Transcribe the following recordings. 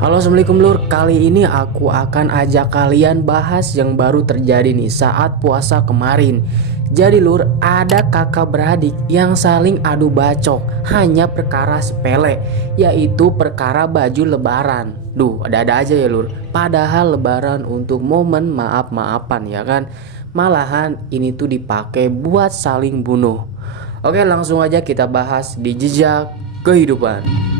Halo, assalamualaikum lur. Kali ini aku akan ajak kalian bahas yang baru terjadi nih saat puasa kemarin. Jadi lur, ada kakak beradik yang saling adu bacok hanya perkara sepele, yaitu perkara baju lebaran. Duh, ada-ada aja ya lur. Padahal lebaran untuk momen maaf-maafan ya kan. Malahan ini tuh dipakai buat saling bunuh. Oke, langsung aja kita bahas di jejak kehidupan.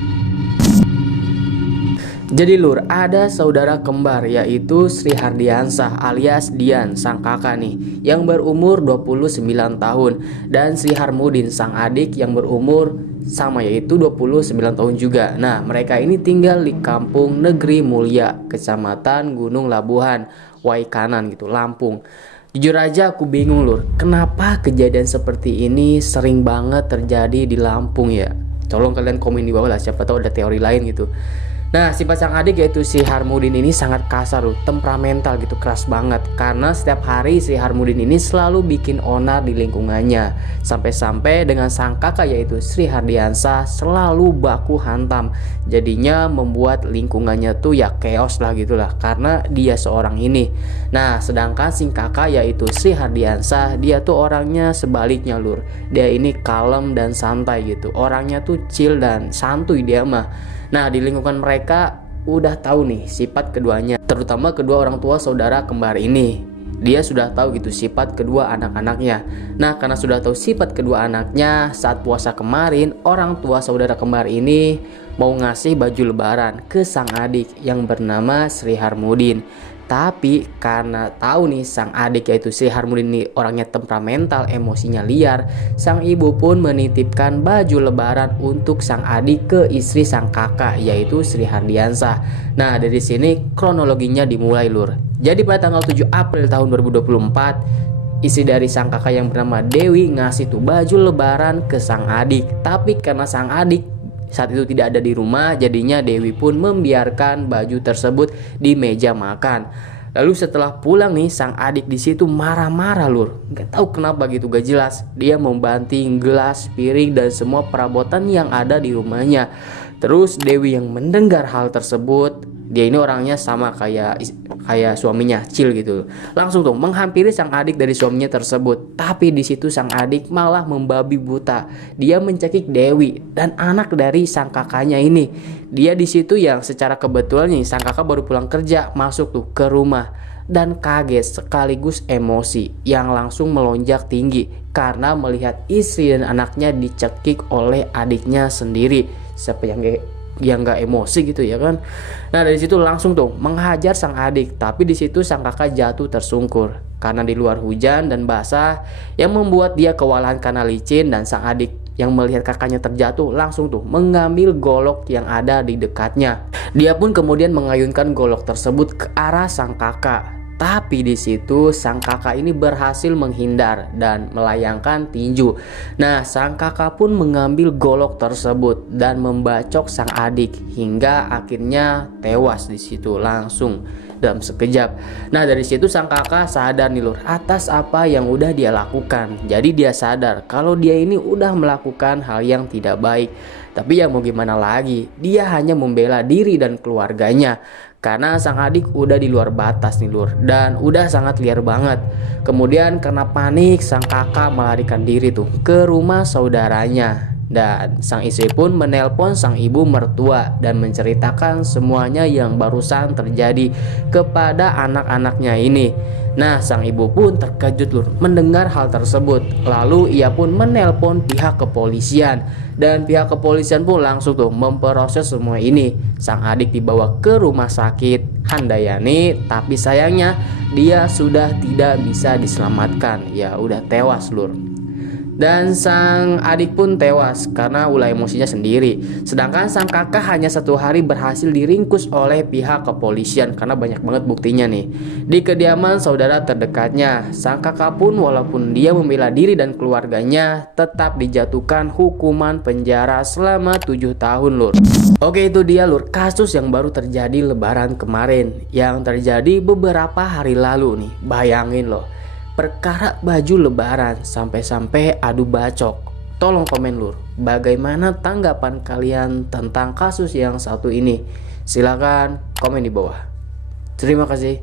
Jadi lur, ada saudara kembar yaitu Sri Hardiansah alias Dian sang kakak nih yang berumur 29 tahun, dan Sri Harmudin sang adik yang berumur sama yaitu 29 tahun juga. Nah, mereka ini tinggal di Kampung Negeri Mulia, Kecamatan Gunung Labuhan, Waikanan gitu, Lampung. Jujur aja aku bingung lur, kenapa kejadian seperti ini sering banget terjadi di Lampung ya? Tolong kalian komen di bawah lah, siapa tahu ada teori lain gitu. Nah, sifat sang adik yaitu si Harmudin ini sangat kasar loh, temperamental gitu, keras banget. Karena setiap hari si Harmudin ini selalu bikin onar di lingkungannya. Sampai-sampai dengan sang kakak yaitu Sri Hardiansah selalu baku hantam. Jadinya membuat lingkungannya tuh ya chaos lah gitulah, karena dia seorang ini. Nah, sedangkan si kakak yaitu Sri Hardiansah, dia tuh orangnya sebaliknya lur. Dia ini kalem dan santai gitu. Orangnya tuh chill dan santuy dia mah. Nah, di lingkungan mereka udah tahu nih sifat keduanya, terutama kedua orang tua saudara kembar ini. Dia sudah tahu gitu sifat kedua anak-anaknya. Nah, karena sudah tahu sifat kedua anaknya, saat puasa kemarin orang tua saudara kembar ini mau ngasih baju lebaran ke sang adik yang bernama Sri Harmudin. Tapi karena tahu nih sang adik yaitu Sri Harmudin ini orangnya temperamental, emosinya liar, sang ibu pun menitipkan baju lebaran untuk sang adik ke istri sang kakak yaitu Sri Hardiansah. Nah, dari sini kronologinya dimulai lur. Jadi pada tanggal 7 April tahun 2024, istri dari sang kakak yang bernama Dewi ngasih tuh baju lebaran ke sang adik. Tapi karena sang adik saat itu tidak ada di rumah, jadinya Dewi pun membiarkan baju tersebut di meja makan. Lalu setelah pulang nih, sang adik di situ marah-marah lur. Gak tahu kenapa gitu, gak jelas. Dia membanting gelas, piring dan semua perabotan yang ada di rumahnya. Terus Dewi yang mendengar hal tersebut, dia ini orangnya sama kayak suaminya, chill gitu. Langsung tuh menghampiri sang adik dari suaminya tersebut. Tapi di situ sang adik malah membabi buta. Dia mencekik Dewi dan anak dari sang kakaknya ini. Dia di situ yang secara kebetulan nih sang kakak baru pulang kerja, masuk tuh ke rumah dan kaget sekaligus emosi yang langsung melonjak tinggi karena melihat istri dan anaknya dicekik oleh adiknya sendiri. Siapa yang gak emosi gitu ya kan. Nah, dari situ langsung tuh menghajar sang adik, tapi di situ sang kakak jatuh tersungkur karena di luar hujan dan basah yang membuat dia kewalahan karena licin. Dan sang adik yang melihat kakaknya terjatuh langsung tuh mengambil golok yang ada di dekatnya. Dia pun kemudian mengayunkan golok tersebut ke arah sang kakak. Tapi di situ sang kakak ini berhasil menghindar dan melayangkan tinju. Nah, sang kakak pun mengambil golok tersebut dan membacok sang adik hingga akhirnya tewas di situ langsung dalam sekejap. Nah, dari situ sang kakak sadar nih lur atas apa yang udah dia lakukan. Jadi dia sadar kalau dia ini udah melakukan hal yang tidak baik. Tapi ya mau gimana lagi, dia hanya membela diri dan keluarganya. Karena sang adik udah di luar batas nih lur, dan udah sangat liar banget. Kemudian karena panik, sang kakak melarikan diri tuh ke rumah saudaranya. Dan sang istri pun menelpon sang ibu mertua dan menceritakan semuanya yang barusan terjadi kepada anak-anaknya ini. Nah, sang ibu pun terkejut lur mendengar hal tersebut. Lalu ia pun menelpon pihak kepolisian, dan pihak kepolisian pun langsung tuh memproses semua ini. Sang adik dibawa ke rumah sakit Handayani, tapi sayangnya dia sudah tidak bisa diselamatkan. Ya udah tewas lur. Dan sang adik pun tewas karena ulah emosinya sendiri. Sedangkan sang kakak hanya 1 hari berhasil diringkus oleh pihak kepolisian karena banyak banget buktinya nih. Di kediaman saudara terdekatnya, sang kakak pun walaupun dia membela diri dan keluarganya, tetap dijatuhkan hukuman penjara selama 7 tahun lur. Oke, itu dia lur kasus yang baru terjadi lebaran kemarin, yang terjadi beberapa hari lalu nih. Bayangin loh, perkara baju lebaran sampai-sampai adu bacok. Tolong komen lur, bagaimana tanggapan kalian tentang kasus yang satu ini? Silakan komen di bawah. Terima kasih.